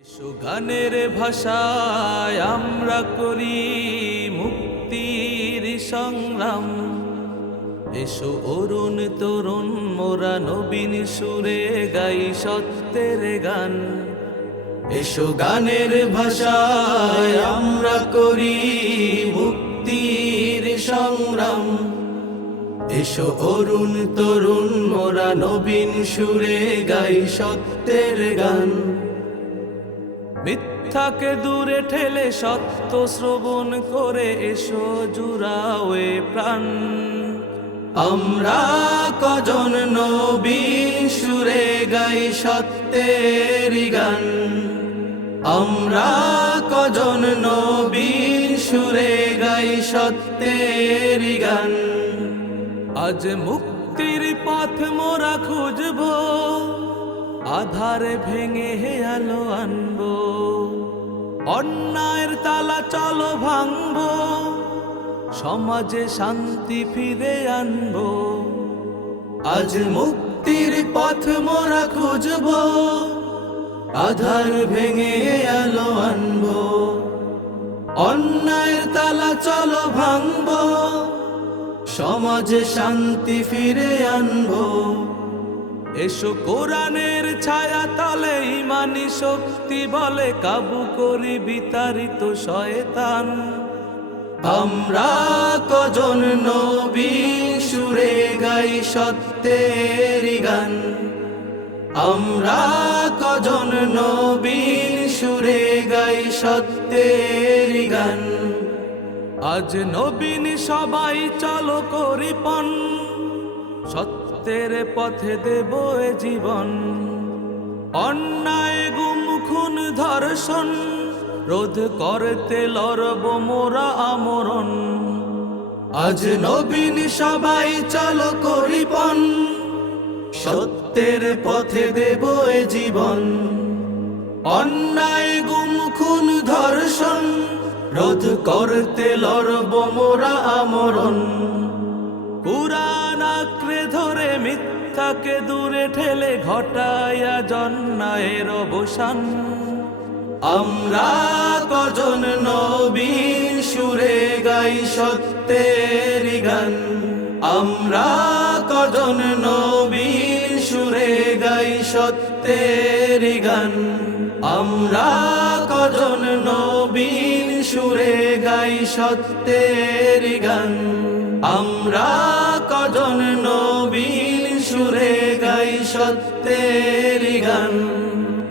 এসো গানের ভাষায় আমরা করি মুক্তির সংগ্রাম। এসো অরুণ তরুণ মোরা নবীন সুরে গাই সত্যের গান। এসো গানের ভাষায় আমরা করি মুক্তির সংগ্রাম। এসো অরুণ তরুণ মোরা নবীন সুরে গাই সত্যের গান। মিথ্যাকে দূরে ঠেলে সত্য শ্রবণ করে এসো জুড়াওয়ে প্রাণ। আমরা কজন নবীন সুরে গাই সত্যের গান। আমরা কজন নবীন সুরে গাই সত্যের গান। আজ মুক্তির পথ মোরা খুঁজবো, আধারে ভেঙে হে আলো আনবো। অন্যায়ের তালা চলো ভাঙবো, সমাজে শান্তি ফিরে আনবো। আজ মুক্তির পথ মোরা খুঁজবো, আধার ভেঙে আলো আনবো। অন্যায়ের তালা চলো ভাঙবো, সমাজে শান্তি ফিরে আনবো। এসো কোরআনের ছায়া তলে ইমানি শক্তি বলে কাবু করি বিতাড়িত শয়তান। আমরা কজন নবীন সুরে গাই সত্যের গান। আমরা কজন নবীন সুরে গাই সত্যের গান। আজ নবীন সবাই চলো করি পণ, সত্যের পথে দেব এ জীবন। অন্যায় গুম খুন ধর্ষণ রোধ করতে লড়ব মোরা আমরণ। আজ নবীন সবাই চলো করি পণ, সত্যের পথে দেব এ জীবন। অন্যায় গুম খুন ধর্ষণ রোধ করতে লড়ব মোরা আমরণ। কুরআন আঁকড়ে ধরে মিথ্যাকে দূরে ঠেলে ঘটায়া জন্নায়ের অবসান। আমরা কজন নবীন সুরে গাই সত্যের গান। আমরা কজন নবীন সুরে গাই সত্যের গান। আমরা কজন নবীন সুরে গাই সত্যের গান। আমরা কজন নবীন সুরে গাই সত্যের